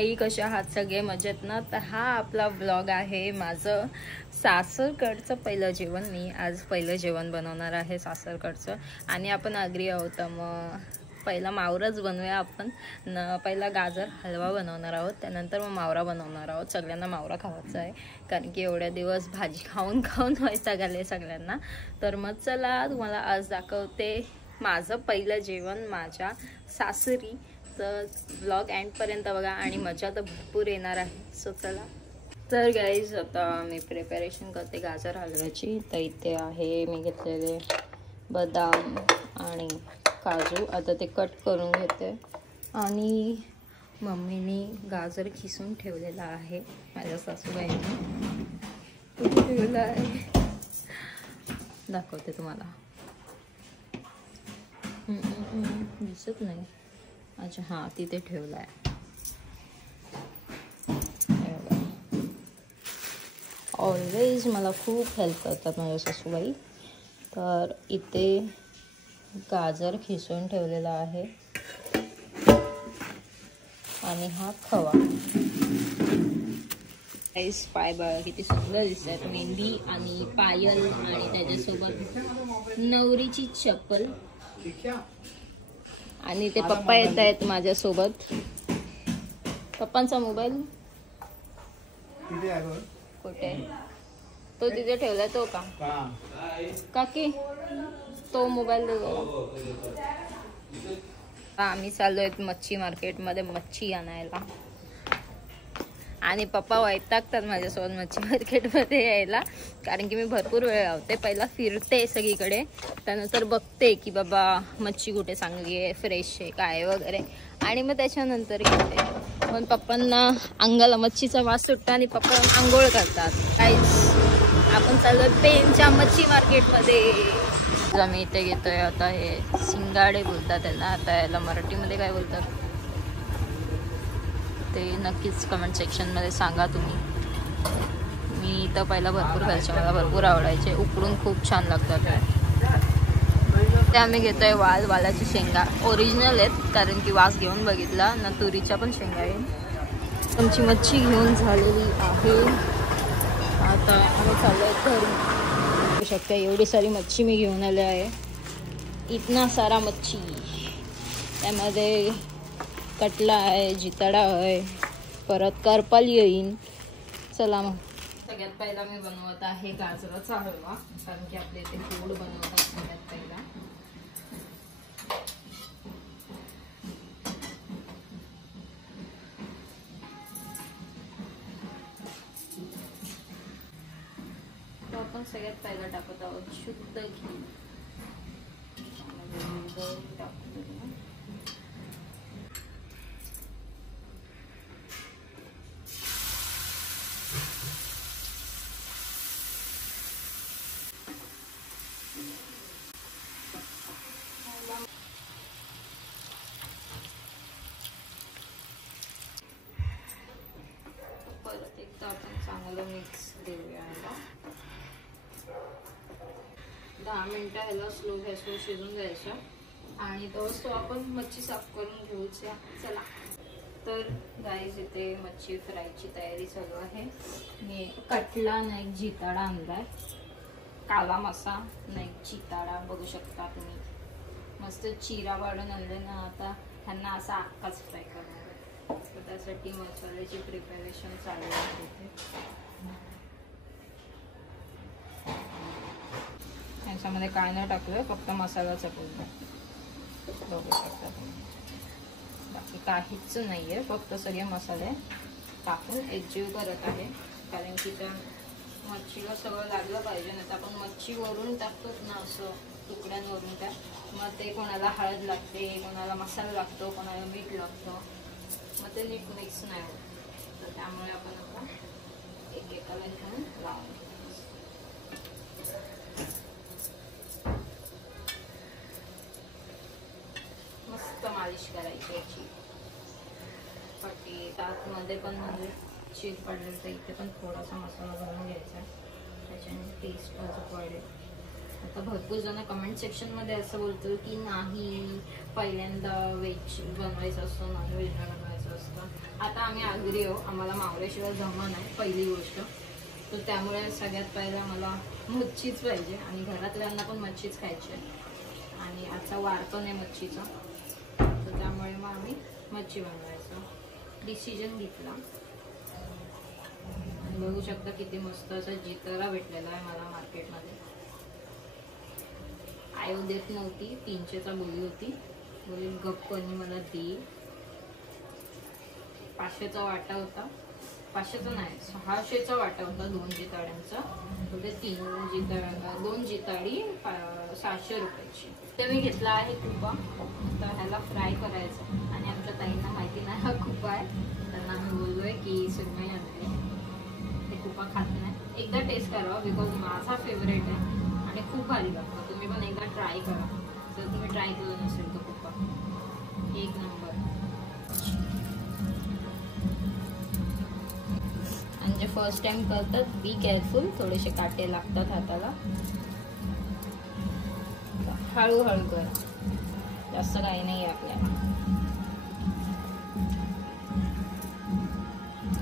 मंडळी, कशा आहात सगळे? मजेत ना? तर हा आपला ब्लॉग आहे माझं सासरकडचं पहिलं जेवण. मी आज पहिलं जेवण बनवणार आहे सासरकडचं आणि आपण आग्री आहोत. मग पहिला मावरच बनवूया आपण. पहिला गाजर हलवा बनवणार आहोत, त्यानंतर मग मावरा बनवणार आहोत. सगळ्यांना मावरा खावायचा आहे कारण की एवढ्या दिवस भाजी खाऊन खाऊन व्हायचा गेले सगळ्यांना. तर मग चला तुम्हाला आज दाखवते माझं पहिलं जेवण माझ्या सासरी. तर ब्लॉग एंडपर्यंत बघा आणि मजा तर भरपूर येणार आहे. सो चला. तर गाईज आता मी प्रिपरेशन करते गाजर हलव्याची. तर इथे आहे मी घेतलेले बदाम आणि काजू. आता ते कट करून घेते आणि मम्मीने गाजर खिसून ठेवलेला आहे. माझ्या सासूबाईंनी ठेवला आहे, दाखवते तुम्हाला. दिसत नाही. अच्छा हां, तिथे ठेवला आहे. ऑलवेज मला खूप हेल्प करतात माझ्या सासूबाई. तर इथे गाजर खिसून ठेवलेला आहे आणि हा खवा. पाय बघा किती सुंदर दिसत आहेत. मेहंदी आणि पायल आणि त्याच्यासोबत नवरीची चप्पल. आणि ते पप्पा येत आहेत माझ्यासोबत. पप्पांचा मोबाईल कुठे? तो तिथे ठेवलाय तो का काकी? तो मोबाईल आम्ही चाललोय मच्छी मार्केटमध्ये मच्छी आणायला आणि पप्पा वैतागतात माझ्यासोबत मच्छी मार्केटमध्ये यायला कारण की मी भरपूर वेळ लावते. पहिला फिरते सगळीकडे, त्यानंतर बघते की बाबा मच्छी कुठे चांगली आहे, फ्रेश आहे काय वगैरे, आणि मग त्याच्यानंतर घेते. पण पप्पांना अंगाला मच्छीचा वास सुटतो आणि पप्पा आंघोळ करतात. काहीच आपण चाललोय पेनच्या मच्छी मार्केटमध्ये. आम्ही इथे घेतोय आता हे शिंगाडे बोलतात त्यांना. आता याला मराठीमध्ये काय बोलतात ते नक्कीच कमेंट सेक्शनमध्ये सांगा तुम्ही. मी इथं पहिला भरपूर खायचे, मला भरपूर आवडायचे. उकडून खूप छान लागतात ते. आम्ही घेतोय वालाची शेंगा. ओरिजिनल आहेत कारण की वास घेऊन बघितला ना. तुरीच्या पण शेंगा आहे. आमची मच्छी घेऊन झालेली आहे. आता आम्ही चाललोय घरी. शकता एवढी सारी मच्छी मी घेऊन आले आहे. इतना सारा मच्छी. त्यामध्ये कटला आहे, जिताडा आहे, परत करपाल येईन. चला मग. सगळ्यात पहिला मी बनवत आहे गाजराचा हलवा कारण की आपल्या इथे गोड बनवतात सगळ्यात पहिला. तो आपण सगळ्यात पहिला टाकत आहोत शुद्ध घी. परत एकदा आपण चांगलं मिक्स देऊया. 10 मिनिटं ह्याला स्लो गॅसवर शिजून द्यायचं आणि तो आपण मच्छी साफ करून घेऊया. चला. तर गाईज इथे मच्छी फ्रायची तयारी चालू आहे. मी कटला ना एक जिताडा आणलाय, काला मासा ना एक जिताडा बघू शकता तुम्ही. मस्त चिरा वाढून आणले ना. आता ह्यांना असा अख्खाच फ्राय करणार आहे. तर त्यासाठी मसाल्याची प्रिपरेशन चालू आहे इथे. ह्याच्यामध्ये काय नाही टाकलं, फक्त मसाला चटवला बघू शकता तुम्ही. बाकी काहीच नाही आहे, फक्त सगळे मसाले टाकून एकजीव करत आहे कारण की त्या मच्छीला सगळं लागलं पाहिजे. नाही तर आपण मच्छीवरून टाकतोच ना असं तुकड्यांवरून त्या. मग ते कोणाला हळद लागते, कोणाला मसाला लागतो, कोणाला मीठ लागतं, मग ते नीट मिक्स नाही होत. तर त्यामुळे आपण आता एकेकाला घेऊन लावून मस्त मालिश करायची याची पट्टी. आतमध्ये पण म्हणजे चीर पडलेलं तर इथे पण थोडासा मसाला घालून घ्यायचा, त्याच्याने टेस्ट असं पडेल. आता भरपूर जण कमेंट सेक्शनमध्ये असं बोलतो की नाही पहिल्यांदा व्हेज बनवायचं असतं, नॉन व्हेज बनवायचं असतं. आता आम्ही आगरी आहो, आम्हाला मावळ्याशिवाय जमा नाही पहिली गोष्ट. तर त्यामुळे सगळ्यात पहिला मला मच्छीच पाहिजे आणि घरातल्यांना पण मच्छीच खायची आहे. आणि आजचा वार पण आहे मच्छीचा, तर त्यामुळे मग आम्ही मच्छी बनवायचं डिसिजन घेतला. आणि बघू शकता किती मस्त असा जितारा भेटलेला आहे मला मार्केटमध्ये. आयो देत नव्हती, 300चा बोली होती, बोली गप्प आणि मला दे. 500चा वाटा होता, 500चा नाही 600चा वाटा होता 2 जिताड्यांचा. म्हणजे 2 जिताडी 700 रुपयाची. तर मी घेतला आहे कुपा. तर ह्याला फ्राय करायचं आणि आमच्या ताईंना माहिती नाही हा कुपा आहे. त्यांना आम्ही बोललोय की सुरमई आणते, ते कुपा खात नाही. एकदा टेस्ट करावा बिकॉज माझा फेवरेट आहे आणि खूप भारी लागतं. तुम्ही पण एकदा ट्राय करा जर तुम्ही ट्राय केलं नसेल तर. कुपा एक नंबर. आणि जे फर्स्ट टाइम करतात बी केअरफुल, थोडेसे काटे लागतात हाताला. हळूहळू करा, जास्त काही नाही आहे आपल्याला.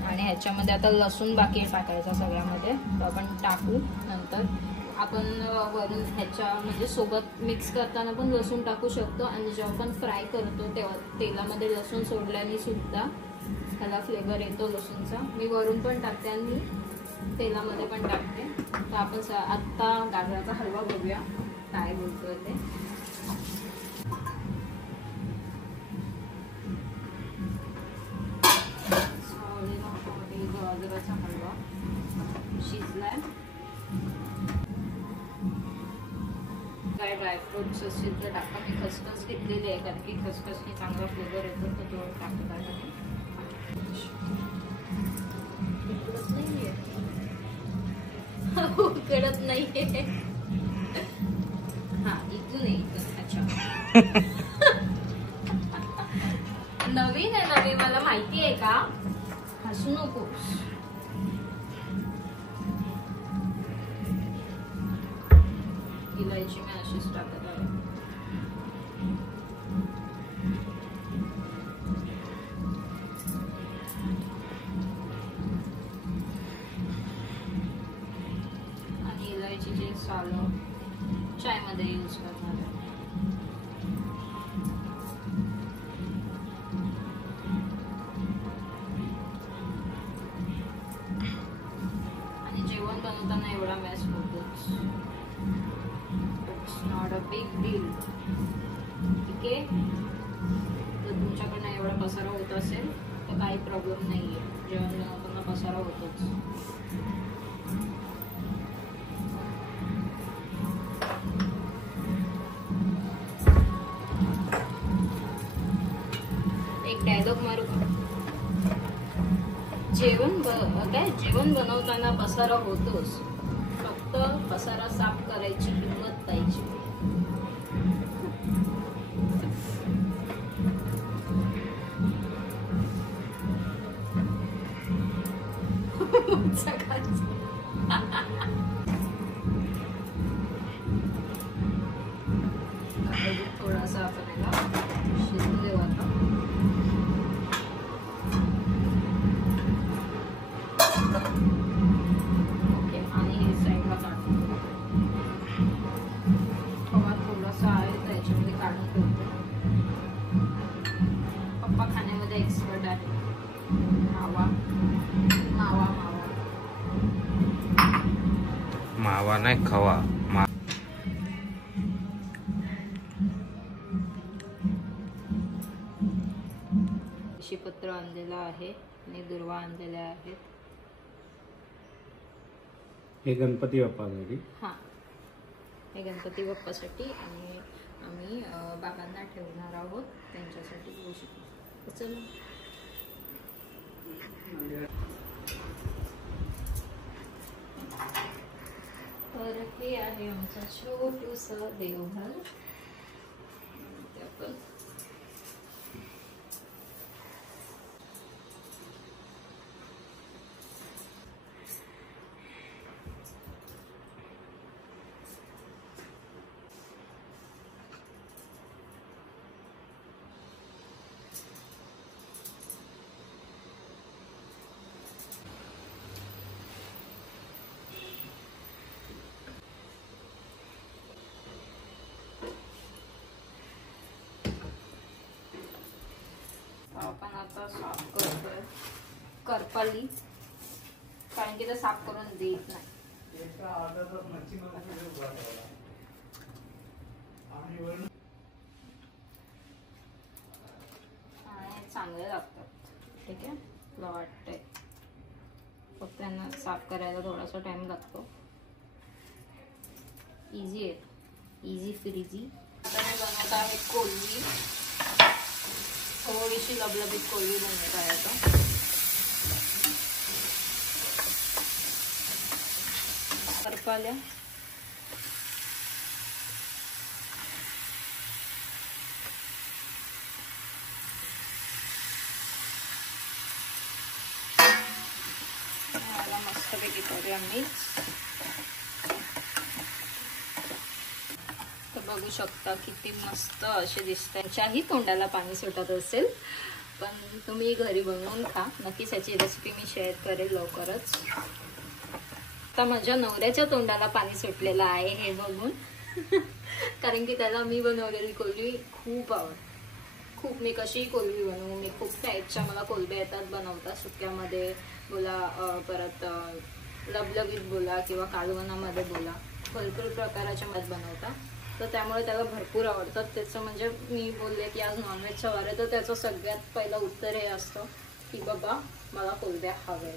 आणि ह्याच्यामध्ये आता लसूण बाकी टाकायचा सगळ्यामध्ये, तो आपण टाकू नंतर. आपण वरून ह्याच्या म्हणजे सोबत मिक्स करताना पण लसूण टाकू शकतो. आणि जेव्हा आपण फ्राय करतो तेव्हा तेलामध्ये लसूण सोडल्याने सुद्धा ह्याला फ्लेवर येतो लसूणचा. मी वरून पण टाकते आणि तेलामध्ये पण टाकते. तर आपण आत्ता गाजराचा हलवा बघूया काय बोलतोय ते. गाजराचा हलवा शिजलाय. काय ड्रायफ्रुट्स असतील तर टाका. मी खसखस घेतलेली आहे कारण की खसखसने चांगला फ्लेवर येतो, तर तो टाकत आहे. उकडत नाहीये. हा इथून इथून. अच्छा नवीन आहे नवीन, मला माहिती आहे का, हसू नकोस. इलायची मी अशीच टाकत आहे. आणि इलायचीचे सालं चायमध्ये यूज करणार आहे. आणि जेवण बनवताना एवढा मॅस होतोच, it's not a big deal. ठीक आहे, तर तुमच्याकडनं एवढा पसारा होत असेल तर काही प्रॉब्लेम नाही आहे. जेवण बनवताना पसारा होतोच. एक डायलॉग मारू का, जेवण बनवताना पसारा होतोच, फक्त पसारा साफ करायची हिंमत पाहिजे. थोडासा आपण याला शिजू देऊ आता. ओके, आणि हे साईडला काढतो. थोडासा आहे तर याच्यामध्ये काढून ठेवतो. पप्पा खाण्यामध्ये एक्सपर्ट आहे. मावा मावा मावा मावा नाही खवा. पत्र आणलेला आहे आणि दुर्वा आणलेल्या आहेत. हे गणपती बाप्पासाठी. हां, हे गणपती बाप्पासाठी आणि आम्ही बाबांना ठेवणार आहोत त्यांच्यासाठी गोष्टी. चला तर हे आहे आमचं छोटूसं देवघर. आपण आता साफ करतोय करपाली, कारण की ते साफ करून देत नाही. चांगले लागतात. ठीक आहे, तुला वाटतंय. फक्त त्यांना साफ करायला थोडासा टाइम लागतो. इझी आहे, इझी फ्रीजी. आता मी बनवत आहे कोलवी. थोडीशी लबलबीत कोलवी बनवत आहे आता. करपाल्या मस्तपैकी करूया मिक्स. तर बघू शकता किती मस्त असे दिसतात. त्यांच्याही तोंडाला पाणी सुटत असेल, पण तुम्ही घरी बनवून खा. नक्कीच याची रेसिपी मी शेअर करेल लवकरच. आता माझ्या नवऱ्याच्या तोंडाला पाणी सुटलेलं आहे हे बघून. कारण की त्याला मी बनवलेली कोलवी खूप आवडते. खूप, मी कशीही कोलवी बनवू, मी खूप टाईपच्या मला कोलब्या येतात बनवता. सुक्यामध्ये बोला, परत लबलबीत बोला किंवा कालवणामध्ये बोला, भरपूर प्रकाराच्या मध्ये बनवता. तर त्यामुळे त्याला भरपूर आवडतात. त्याचं म्हणजे मी बोलले की आज नॉनव्हेजचा वार आहे, तर त्याचं सगळ्यात पहिलं उत्तर हे असतं की बाबा मला कोलब्या हव्या.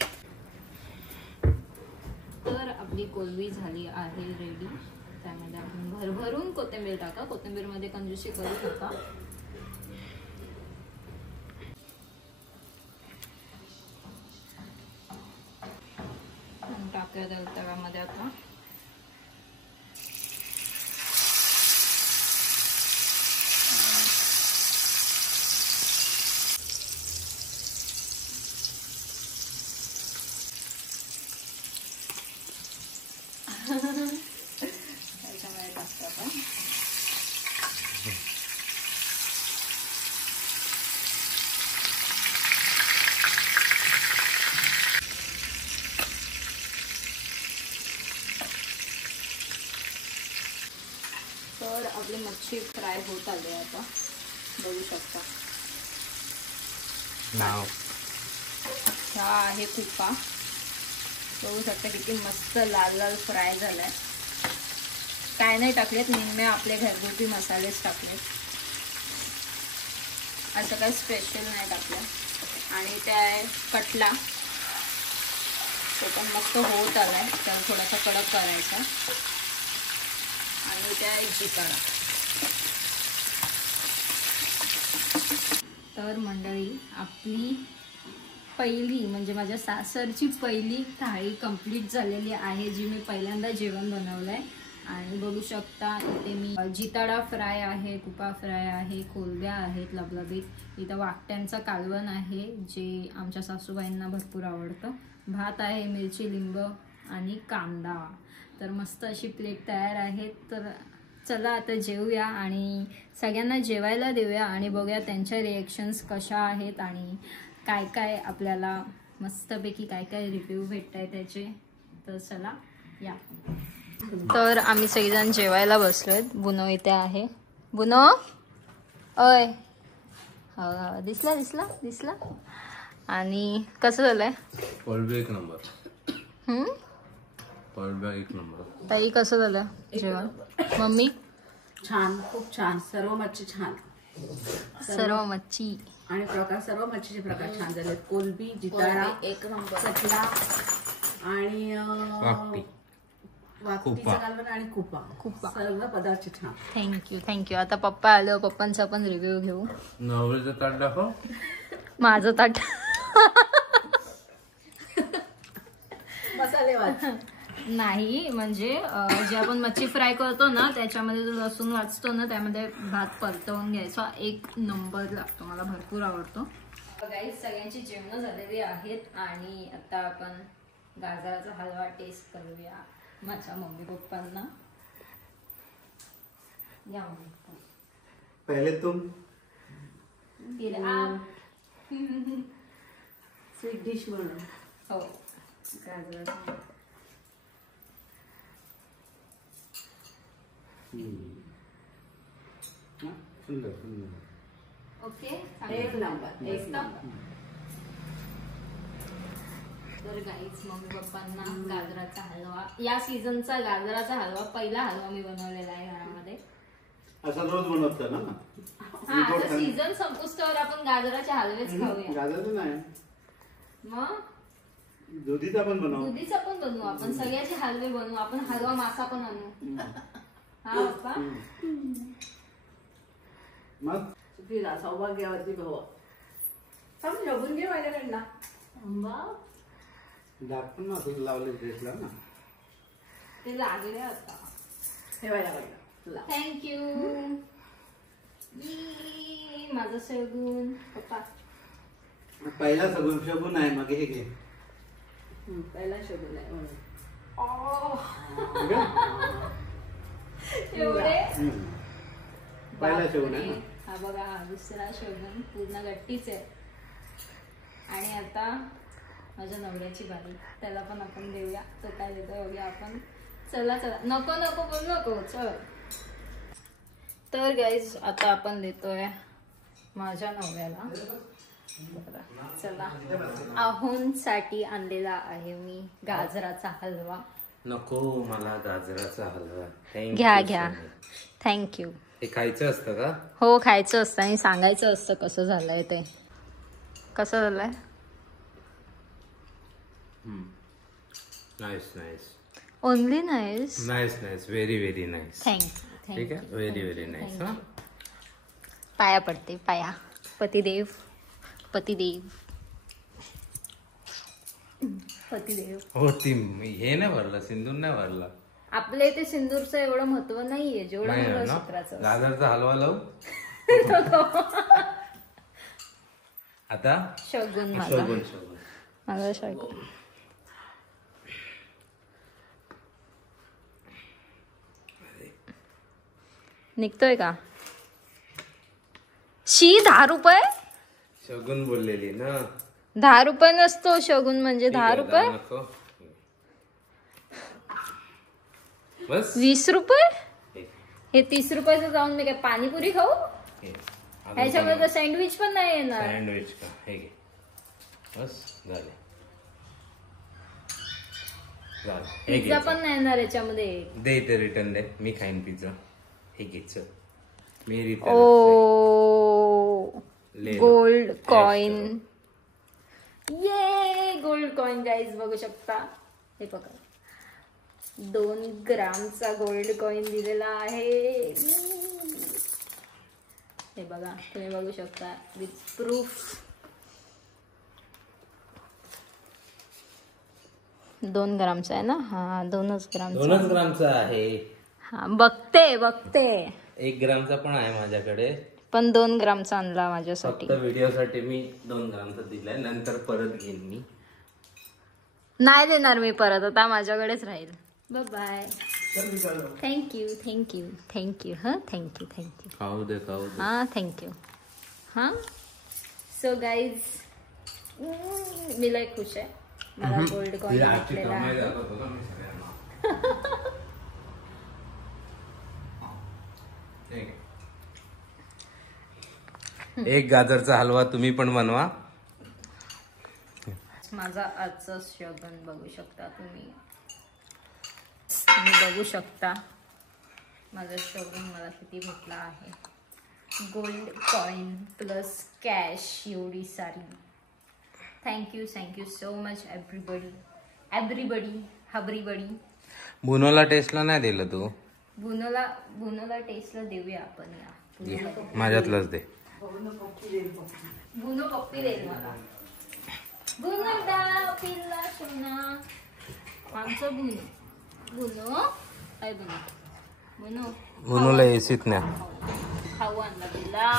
तर आपली कोलवी झाली आहे रेडी. त्यामध्ये आपण भरभरून कोथिंबीर टाका. कोथिंबीरमध्ये कंजूसी करू नका. टाकूया त्याला तव्यामध्ये आता. त्याच्यामध्ये टाकतो आता. तर आपली मच्छी फ्राय होत आली आता, बघू शकता. नाव हा आहे कुपा. बघू शकता किती मस्त लाल लाल फ्राय झालाय. काय नाही टाकलेत, निम्मे आपले घरगुती मसालेच टाकलेत. असं काही स्पेशल नाही टाकलं. आणि त्या कटला तो पण मस्त होत आलाय. त्याला थोडासा कडक करायचा. आणि त्या जिकाडा. तर मंडळी, आपली पहिली म्हणजे माझ्या सासरची पहिली थाळी कंप्लीट झालेली आहे, जी मी पहिल्यांदा जेवण बनवलंय. आणि बघू शकता इथे मी जिताडा फ्राय आहे, कुपा फ्राय आहे, कोलब्या आहेत लबलबीत. इथं वाकट्यांचं कालवण आहे, जे आमच्या सासूबाईंना भरपूर आवडतं. भात आहे, मिरची, लिंब आणि कांदा. तर मस्त अशी प्लेट तयार आहे. तर चला आता जेवूया आणि सगळ्यांना जेवायला देऊया आणि बघूया त्यांच्या रिएक्शन्स कशा आहेत आणि काय काय आपल्याला मस्तपैकी काय काय रिव्ह्यू भेटत आहे त्याचे. तर चला या. तर आम्ही सगळेजण जेवायला बसलोय. बुनो इथे आहे. बुनो अय, हा दिसला दिसला दिसला. आणि कसं झालंय? कोलबी एक नंबर. कोलबी एक नंबर. ताई कसं झालं जेवण? मम्मी छान, खूप छान. सर्व मच्छी छान. सर्व मच्छी आणि प्रकार, सर्व मच्छीचे प्रकार छान झाले. कोलबी, जिताडा एक नंबर, कटला आणि वाकटीचं कालवण आणि कुपा. सर्व पदार्थ छान. Thank you thank you. आता पप्पा आलो, पप्पांचा पण रिव्ह्यू घेऊ. नवरीचं ताट दाखव. माझं ताट मसाले भात नाही, म्हणजे जे आपण मच्छी फ्राय करतो ना, त्याच्यामध्ये जो लसूण वाचतो ना, त्यामध्ये भात परतवून घ्यायचा. एक नंबर लागतो, मला भरपूर आवडतो. गाईस, सगळ्यांची जेवणं झालेली आहेत आणि आता आपण गाजराचा हलवा टेस्ट करूया माझ्या मम्मी पप्पांना. या मम्मी पप्पा. पहिले तुम स्वीट डिश म्हणून. हो, गाजराचा सुंदर सुंदर. ओके एक नंबर एक नंबर. तर गाईच मम्मी पप्पांना गाजराचा हलवा, या सीझनचा गाजराचा हलवा पहिला हलवा मी बनवलेला आहे घरामध्ये. असं रोज बनवतात ना. हा आता सीझन संपुस्तवर आपण गाजराचे हलवेच खाऊया. गाजराचं नाही, मग दुधीचा पण बनव. दुधीचा पण बनवू आपण, सगळ्याचे हलवे बनवू आपण, हलवा मासा पण आणू. हा पप्पा मग सुखीला सौभाग्यवती भव. समज बघून घे माझ्याकडनं. दात पण असं लावले ड्रेसला ना. ते लागले आता. ठेवायला पाहिजे तुला. थँक्यू. माझं शगुन पप्पा. पहिला सगुन शगुन आहे, मग हे घे. पहिला शोधून आहे म्हणून. एवढे पहिला शगुन आहे ना. हा बघा, हा दुसरा शगुन पूर्ण गट्टीच आहे. आणि आता माझ्या नवऱ्याची बारी, त्याला पण आपण देऊया. तो काय देतो बघूया आपण. चला चला, नको नको बोलू नको, चल. तर गाईज आता आपण देतोय माझ्या नवऱ्याला. चला, आहोंसाठी आणलेला आहे मी गाजराचा हलवा. नको मला गाजराचा हलवा. Thank घ्या you घ्या, so much. थँक्यू. हे खायचं असतं का? हो खायचं असतं आणि सांगायचं असतं कसं झालंय ते. कसं झालंय? Nice nice only nice. Nice nice, very very nice. Thank you. ठीक आहे, व्हेरी व्हेरी नाईस. हा पाया पडते, पाया. पतिदेव पतिदेव पतिदेव. हो, ती हे नाही भरलं, सिंदूर नाही भरला. आपल्या इथे सिंदूरचं एवढं महत्व नाहीये जेवढं नाही ना? मंगळसूत्राचं असतं. गाजरचा हलवा लावू आता. शगुन माझा, शगुन शगुन. माझा शगुन. निघतोय का? शी 10 रुपये. शगुन बोललेली ना. 10 रुपये नसतो शगुन म्हणजे. 10 रुपये. नको. बस 20 रुपये. हे, हे 30 रुपयाचं जाऊन मी काय पाणीपुरी खाऊ? हे. अजून ह्याच्यामध्ये पण सँडविच पण नाही येणार. सँडविच का? हे घे. बस झाले. झालं. हे घे. पिझ्झा पण नाही येणार याच्यामध्ये. दे इथे रिटर्न दे, मी खाईन पिझ्झा. हे घे चल. मेरी तरफ ओ से ले लो. Gold coin. ये गोल्ड कॉइन गाईज बघू शकता. हे बघा 2 ग्रामचा गोल्ड कॉइन दिलेला आहे. हे बघा तुम्ही बघू शकता विथ प्रूफ. 2 ग्रामचा आहे ना? हा 2 ग्रामचा. 2 ग्रामचा आहे. हा बघते 1 ग्रामचा पण आहे माझ्याकडे, पण 2 ग्रामचा आणला माझ्यासाठी. फक्त व्हिडिओसाठी मी 2 ग्रामचा दिलाय, नंतर परत घेईन मी. नाही देणार मी परत, आता माझ्याकडेच राहील. Bye bye. Thank you thank you thank you. हा थँक्यू थँक्यू. खाऊ दे खाऊ दे. हा थँक्यू. हा सो गाईज मी लय खुश आहे. मला गोल्ड कॉइन भेटलेला आहे. एक गाजरचा हलवा तुम्ही पण बनवा. माझा आजचा शगुन बघू शकता तुम्ही. बघू शकता माझा शगुन मला किती भेटला आहे. गोल्ड कॉइन प्लस कॅश एवढी सारी. Thank you so much everybody. बुनोला टेस्टला नाही दिलं तू. बुनोला टेस्टला देऊया आपण. या माझ्यातलंच दे. बुनो पप्पी देईल मला. बुनो पिल्ला सोना आमचं बुनो काय बुनो बुनोला एसीत ना खाऊ आणला तिला.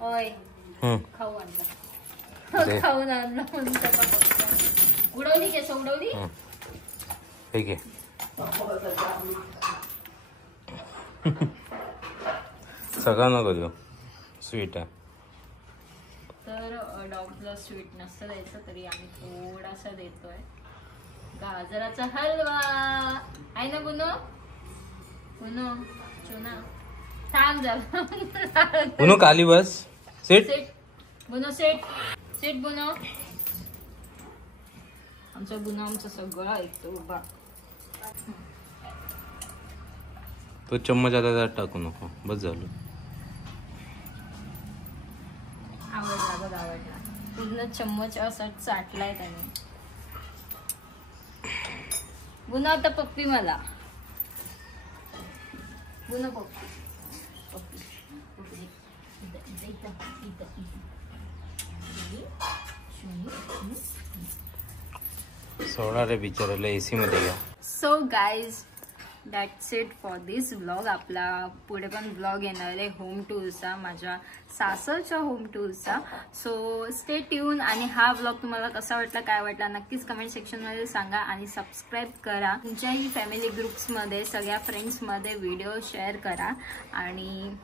ओय खाऊ आणला. खाऊन आणलं म्हणून त्याचा फक्त उडवली केस उडवली. ठीक आहे. सगळं नको देऊ, स्वीट आहे. तर डॉगला स्वीट नसतं द्यायचं, तरी आम्ही थोडासा देतोय. गाजराचा हलवा आहे ना बुनो. चुना थांब झालं. बुनो खाली बस, सेट बुनो सेट सेट बुनो. आमचा बुनो आमचं सगळं ऐकतो उभा. तो चम्मच आता त्यात टाकू नको, बस झालं. आवडला बघ, आवडला. पूर्ण चम्मच असं चाटलाय त्याने. बुनो आता पप्पी मला. बुनो पप्पी पप्पी पप्पी. सोडा रे बिचाराला एसी मध्ये घ्या. So guys that's it for this vlog. आपला पुढे पण व्लॉग येणार आहे होम टूरचा, माझ्या सासरच्या होम टूरचा. So stay tune. आणि हा व्लॉग तुम्हाला कसा वाटला, काय वाटला, नक्कीच कमेंट सेक्शनमध्ये सांगा. आणि सबस्क्राईब करा. तुमच्याही फॅमिली ग्रुप्समध्ये, सगळ्या फ्रेंड्समध्ये व्हिडिओ शेअर करा. आणि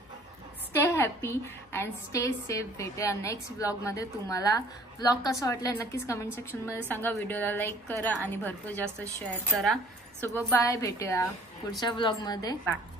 stay happy and stay safe. भेटूया नेक्स्ट व्लॉगमध्ये. तुम्हाला व्लॉग कसा वाटला नक्कीच कमेंट सेक्शनमध्ये सांगा. व्हिडिओला लाईक करा आणि भरपूर जास्त शेअर करा. सो बाय, भेटूया पुढच्या व्लॉगमध्ये. बाय.